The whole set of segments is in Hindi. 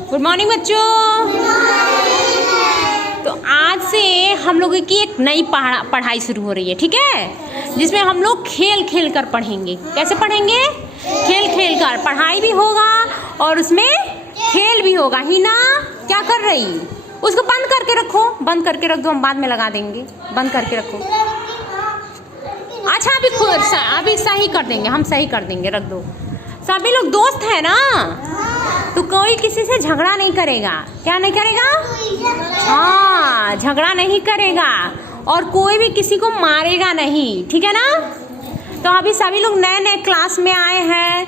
गुड मॉर्निंग बच्चों। तो आज से हम लोगों की एक नई पढ़ाई शुरू हो रही है, ठीक है, जिसमें हम लोग खेल खेल कर पढ़ेंगे। कैसे पढ़ेंगे? खेल खेल कर। पढ़ाई भी होगा और उसमें खेल भी होगा। हिना क्या कर रही? उसको बंद करके रखो, बंद करके रख दो, हम बाद में लगा देंगे। बंद करके रखो। अच्छा अभी सही कर देंगे, हम सही कर देंगे, रख दो। सभी लोग दोस्त है ना, तो कोई किसी से झगड़ा नहीं करेगा। क्या नहीं करेगा? हाँ, झगड़ा नहीं करेगा और कोई भी किसी को मारेगा नहीं, ठीक है ना। तो अभी सभी लोग नए नए क्लास में आए हैं,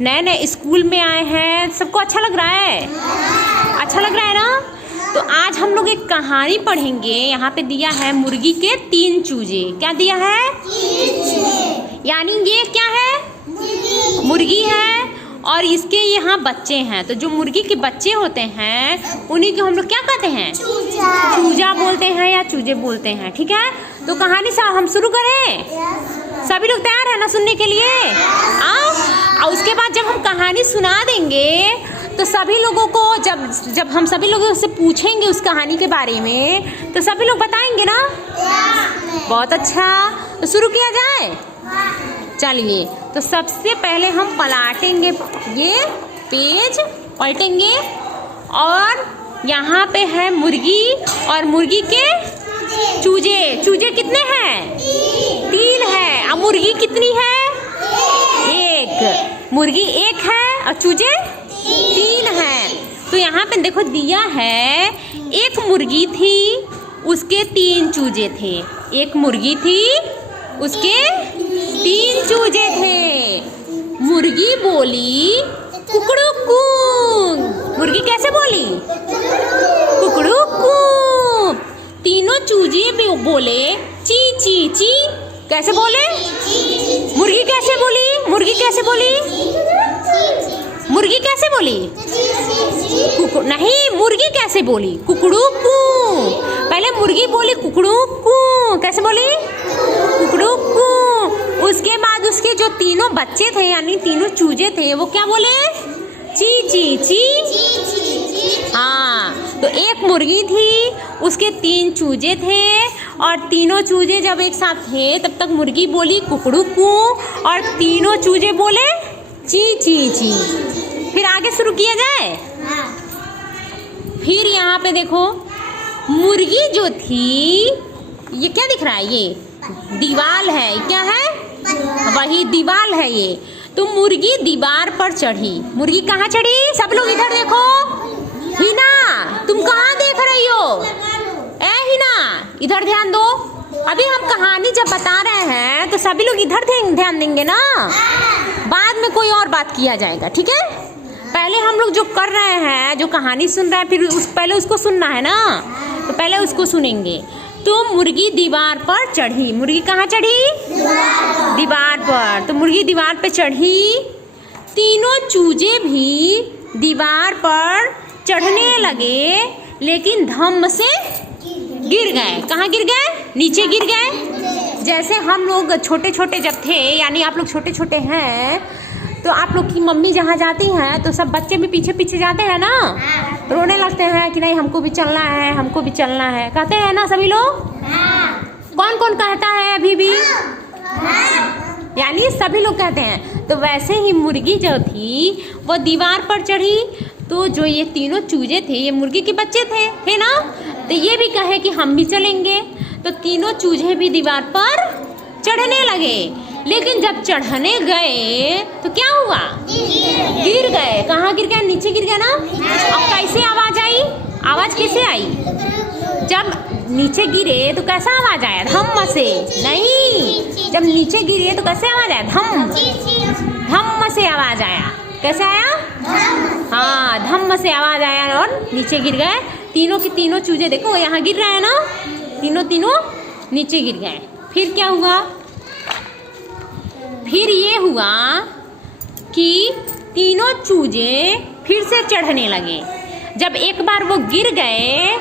नए नए स्कूल में आए हैं, सबको अच्छा लग रहा है? अच्छा लग रहा है ना। तो आज हम लोग एक कहानी पढ़ेंगे। यहाँ पे दिया है मुर्गी के 3 चूजे। क्या दिया है? यानी ये क्या है? मुर्गी है और इसके यहाँ बच्चे हैं। तो जो मुर्गी के बच्चे होते हैं उन्हीं को हम लोग क्या कहते हैं? चूजा बोलते हैं या चूजे बोलते हैं, ठीक है। तो कहानी हम शुरू करें? सभी लोग तैयार है ना सुनने के लिए? और उसके बाद जब हम कहानी सुना देंगे तो सभी लोगों को जब हम सभी लोगों से पूछेंगे उस कहानी के बारे में तो सभी लोग बताएंगे ना। बहुत अच्छा, तो शुरू किया जाए। चलिए, तो सबसे पहले हम पलटेंगे, ये पेज पलटेंगे और यहाँ पे है मुर्गी और मुर्गी के चूजे। चूजे कितने हैं? 3 है। अब मुर्गी कितनी है? 1। मुर्गी 1 है और चूजे 3 हैं। तो यहाँ पे देखो दिया है, एक मुर्गी थी, उसके 3 चूजे थे। एक मुर्गी थी, उसके 3 चूजे थे। मुर्गी बोली कुकड़ू। मुर्गी कैसे बोली? कुकड़ू। तीनों चूजे भी बोले ची ची ची। कैसे बोले? मुर्गी कैसे बोली? मुर्गी कैसे बोली? मुर्गी कैसे बोली? नहीं, मुर्गी कैसे बोली? कुकड़ू कू। पहले मुर्गी बोली कुकड़ू कू। कैसे बोली? कुकड़ू कू। उसके बाद उसके जो तीनों बच्चे थे यानी तीनों चूजे थे वो क्या बोले? ची ची ची। हाँ, तो एक मुर्गी थी, उसके 3 चूजे थे और तीनों चूजे जब एक साथ थे तब तक मुर्गी बोली कुकड़ू कू और तीनों चूजे बोले ची ची ची। फिर आगे शुरू किया जाए। फिर यहाँ पे देखो, मुर्गी जो थी, ये क्या दिख रहा है? ये दीवार है। क्या है? वही दीवार है ये। तो मुर्गी दीवार पर चढ़ी। मुर्गी कहाँ चढ़ी? सब लोग इधर देखो। हिना, तुम कहाँ देख रही हो? ए हिना, इधर ध्यान दो। अभी हम कहानी जब बता रहे हैं तो सभी लोग इधर ध्यान देंगे ना, बाद में कोई और बात किया जाएगा, ठीक है। पहले हम लोग जो कर रहे हैं, जो कहानी सुन रहे हैं, फिर पहले उसको सुनना है ना, तो पहले उसको सुनेंगे। तो मुर्गी दीवार पर चढ़ी। मुर्गी कहाँ चढ़ी? दीवार पर। तो मुर्गी दीवार पर चढ़ी। तीनों चूजे भी दीवार पर चढ़ने लगे, लेकिन धम्म से गिर गए। कहाँ गिर गए? नीचे गिर गए। जैसे हम लोग छोटे छोटे जब थे, यानी आप लोग छोटे छोटे हैं, तो आप लोग की मम्मी जहाँ जाती हैं तो सब बच्चे भी पीछे पीछे जाते हैं ना, रोने लगते हैं कि नहीं हमको भी चलना है, हमको भी चलना है, कहते हैं ना सभी लोग। कौन कौन कहता है अभी भी? यानी सभी लोग कहते हैं। तो वैसे ही मुर्गी जो थी वो दीवार पर चढ़ी। तो जो ये तीनों चूजे थे ये मुर्गी के बच्चे थे, है ना, तो ये भी कहे कि हम भी चलेंगे। तो तीनों चूजे भी दीवार पर चढ़ने लगे, लेकिन जब चढ़ने गए तो क्या हुआ? गिर गए। कहाँ गिर गए? नीचे गिर गए ना। अब कैसे आवाज आई? आवाज कैसे आई? जब नीचे गिरे तो कैसा आवाज आया? धम्म से। नहीं, जब नीचे गिरे तो कैसे आवाज आया? धम्म से आवाज आया। कैसे आया? हाँ, धम्म से आवाज आया और नीचे गिर गए। तीनों के तीनों चूजे देखो यहाँ गिर रहे हैं ना, तीनों नीचे गिर गए। फिर क्या हुआ? फिर ये हुआ कि तीनों चूजे फिर से चढ़ने लगे। जब एक बार वो गिर गए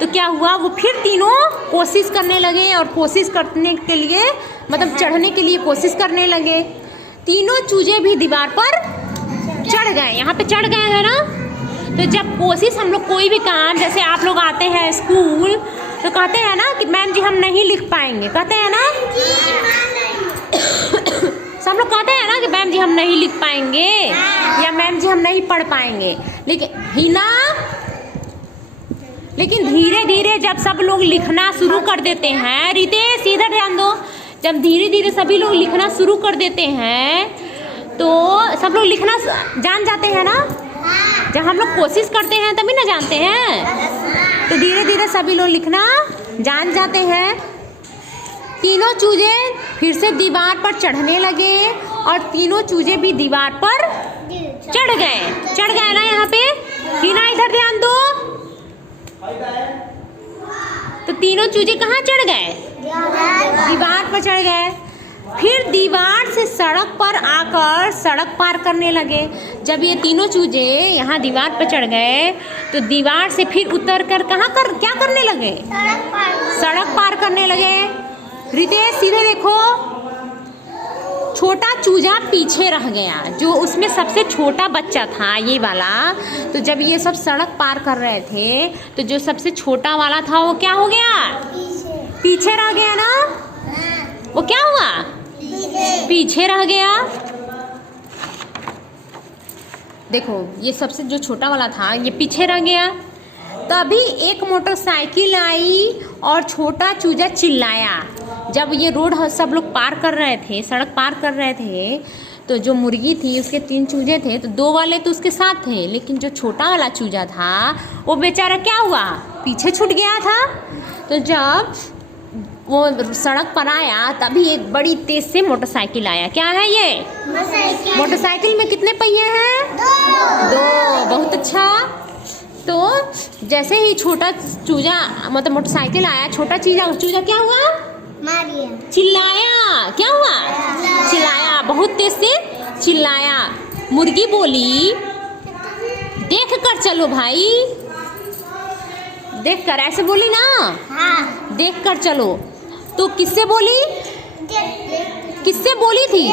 तो क्या हुआ? वो फिर तीनों कोशिश करने लगे और कोशिश करने के लिए मतलब चढ़ने के लिए कोशिश करने लगे। तीनों चूजे भी दीवार पर चढ़ गए। यहाँ पे चढ़ गए हैं ना, तो जब कोशिश हम लोग कोई भी काम, जैसे आप लोग आते हैं स्कूल तो कहते हैं ना कि मैम जी हम नहीं लिख पाएंगे, कहते हैं ना सब लोग कहते हैं ना कि मैम जी हम नहीं लिख पाएंगे या मैम जी हम नहीं पढ़ पाएंगे, लेकिन धीरे धीरे जब सब लोग लिखना शुरू कर देते हैं, रितेश इधर ध्यान दो, जब धीरे धीरे सभी लोग लिखना शुरू कर देते हैं तो सब लोग लिखना जान जाते हैं ना। जब हम लोग कोशिश करते हैं तभी ना जानते हैं, तो धीरे धीरे सभी लोग लिखना जान जाते हैं। तीनों चूजे फिर से दीवार पर चढ़ने लगे और तीनों चूजे भी दीवार पर चढ़ गए ना। यहाँ पे हिना इधर ध्यान दो, तो तीनों चूजे कहाँ चढ़ गए? दीवार पर चढ़ गए। फिर दीवार से सड़क पर आकर सड़क पार करने लगे। जब ये तीनों चूजे यहाँ दीवार पर चढ़ गए तो दीवार से फिर उतर कर क्या करने लगे? सड़क पार करने लगे। रितेश सीधे देखो, छोटा चूजा पीछे रह गया, जो उसमें सबसे छोटा बच्चा था ये वाला। तो जब ये सब सड़क पार कर रहे थे तो जो सबसे छोटा वाला था वो क्या हो गया? पीछे रह गया ना। वो क्या हुआ? पीछे रह गया। देखो ये सबसे जो छोटा वाला था ये पीछे रह गया। तभी एक मोटरसाइकिल आई और छोटा चूजा चिल्लाया। जब ये रोड सब लोग पार कर रहे थे, सड़क पार कर रहे थे, तो जो मुर्गी थी उसके 3 चूजे थे, तो 2 वाले तो उसके साथ थे, लेकिन जो छोटा वाला चूजा था वो बेचारा क्या हुआ? पीछे छूट गया था। तो जब वो सड़क पर आया तभी एक बड़ी तेज से मोटरसाइकिल आया। क्या है ये? मोटरसाइकिल में कितने पहिए हैं? 2। बहुत अच्छा। तो जैसे ही छोटा चूजा मतलब मोटरसाइकिल आया, छोटा चूजा क्या हुआ? चिल्लाया। क्या हुआ? चिल्लाया, बहुत तेज से चिल्लाया। मुर्गी बोली, देख कर चलो भाई, देख कर, ऐसे बोली ना। देख कर चलो। तो किससे बोली? किससे बोली थी?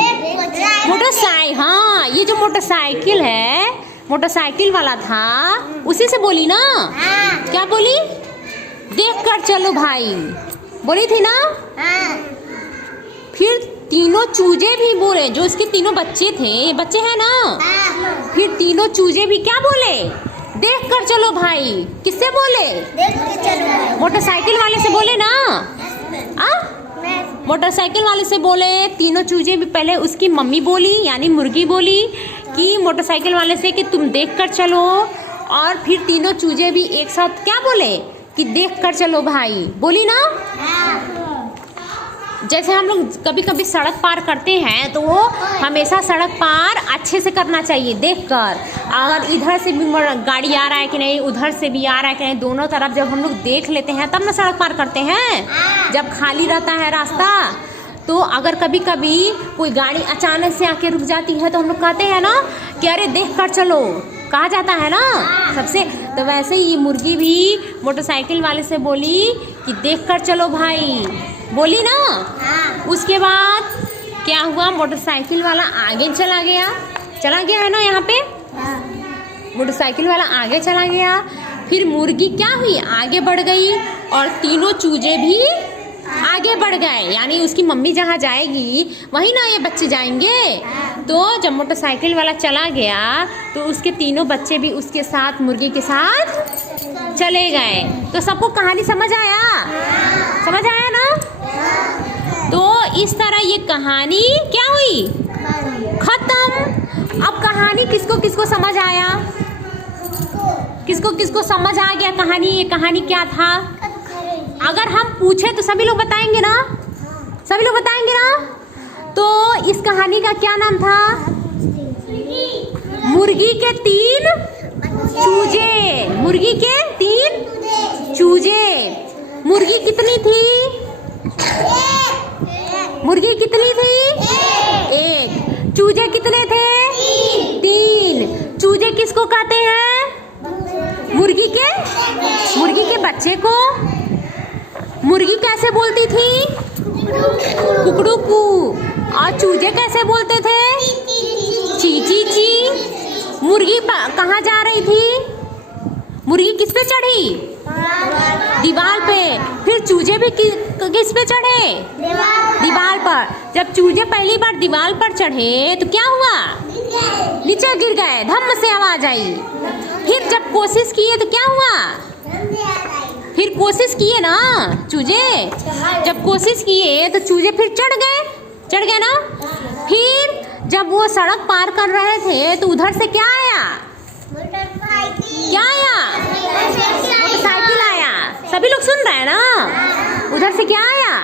मोटरसाइकिल। हाँ, ये जो मोटरसाइकिल है, मोटरसाइकिल वाला था, उसी से बोली ना। क्या बोली? देख कर चलो भाई, बोली थी ना। फिर तीनों चूजे भी बोले, जो इसके तीनों बच्चे थे, बच्चे हैं ना। फिर तीनों चूजे भी क्या बोले? देख कर चलो भाई। किससे बोले? मोटरसाइकिल वाले से बोले ना। मोटरसाइकिल वाले से बोले। तीनों चूजे भी पहले उसकी मम्मी बोली यानी मुर्गी बोली कि मोटरसाइकिल वाले से कि तुम देख कर चलो, और फिर तीनों चूजे भी एक साथ क्या बोले कि देख कर चलो भाई, बोली ना। जैसे हम लोग कभी कभी सड़क पार करते हैं तो वो हमेशा सड़क पार अच्छे से करना चाहिए, देखकर। अगर इधर से भी गाड़ी आ रहा है कि नहीं, उधर से भी आ रहा है कि नहीं, दोनों तरफ जब हम लोग देख लेते हैं तब ना सड़क पार करते हैं। जब खाली रहता है रास्ता तो अगर कभी कभी कोई गाड़ी अचानक से आके रुक जाती है तो हम लोग कहते हैं ना कि अरे देख कर चलो, कहा जाता है ना सबसे। तो वैसे ही मुर्गी भी मोटरसाइकिल वाले से बोली कि देख कर चलो भाई, बोली ना। उसके बाद क्या हुआ? मोटरसाइकिल वाला आगे चला गया है ना। यहाँ पे मोटरसाइकिल वाला आगे चला गया। फिर मुर्गी क्या हुई? आगे बढ़ गई और तीनों चूजे भी आगे बढ़ गए, यानी उसकी मम्मी जहाँ जाएगी वहीं ना ये बच्चे जाएंगे। तो जब मोटरसाइकिल वाला चला गया तो उसके तीनों बच्चे भी उसके साथ, मुर्गी के साथ चले गए। तो सबको कहानी समझ आया? समझ आया ना? तो इस तरह ये कहानी क्या हुई? खत्म। अब कहानी किसको किसको समझ आया? किसको किसको समझ आ गया कहानी? ये कहानी क्या था? अगर हम पूछे तो सभी लोग बताएंगे ना? सभी लोग बताएंगे ना? तो इस कहानी का क्या नाम था? मुर्गी के 3 चूजे। मुर्गी के 3 चूजे। मुर्गी कितनी थी? मुर्गी कितनी थी? 1। चूजे कितने थे? 3। चूजे किसको कहते हैं? मुर्गी के बच्चे को। मुर्गी कैसे बोलती थी? कुकड़ू। और चूजे कैसे बोलते थे? ची ची ची। मुर्गी कहाँ जा रही थी? पे चढ़ी? दीवार पे। फिर चूजे भी किस पे चढ़े? दीवार पर। जब चूजे पहली बार दीवार पर चढ़े तो क्या हुआ? नीचे गिर गए, धम्म से आवाज आई। फिर जब कोशिश किए तो क्या हुआ? फिर कोशिश किए ना चूजे, जब कोशिश किए तो चूजे फिर चढ़ गए ना। फिर जब वो सड़क पार कर रहे थे तो उधर से क्या आया? क्या आया? मोटरसाइकिल आया। सभी लोग सुन रहे हैं ना? उधर से क्या आया?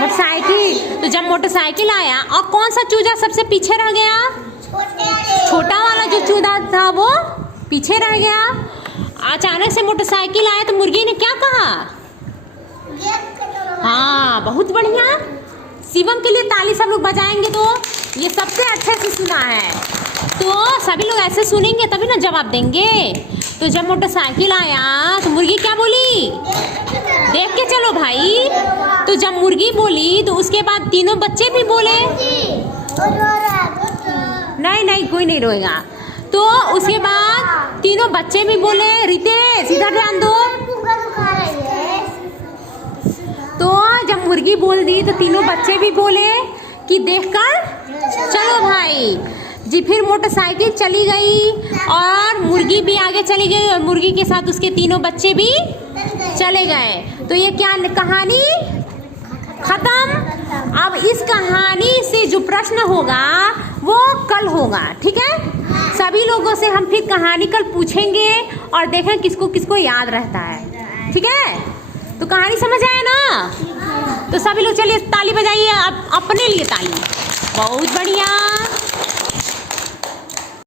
मोटरसाइकिल। तो जब मोटरसाइकिल आया और कौन सा चूजा सबसे पीछे रह गया? छोटा वाला जो चूजा था वो पीछे रह गया। अचानक से मोटरसाइकिल आया तो मुर्गी ने क्या कहा? हाँ, बहुत बढ़िया। शिवम के लिए ताली सब लोग बजाएंगे तो ये सबसे अच्छे से सुना है। तो सभी लोग ऐसे सुनेंगे तभी ना जवाब देंगे। तो जब मोटरसाइकिल आया तो मुर्गी क्या बोली? देख के चलो भाई। तो जब मुर्गी बोली तो उसके बाद तीनों बच्चे भी बोले। नहीं, कोई नहीं रोएगा। तो उसके बाद तीनों बच्चे भी बोले। रितेश इधर ध्यान दो। तो जब मुर्गी बोल दी तो तीनों बच्चे भी बोले कि देखकर चलो भाई जी। फिर मोटरसाइकिल चली गई और मुर्गी भी आगे चली गई और मुर्गी के साथ उसके तीनों बच्चे भी चले गए। तो ये क्या कहानी खत्म। अब इस कहानी से जो प्रश्न होगा वो कल होगा, ठीक है? सभी लोगों से हम फिर कहानी कल पूछेंगे और देखें किसको किसको याद रहता है, ठीक है? तो कहानी समझ आया ना? तो सभी लोग चलिए ताली बजाइए अपने लिए ताली। बहुत बढ़िया।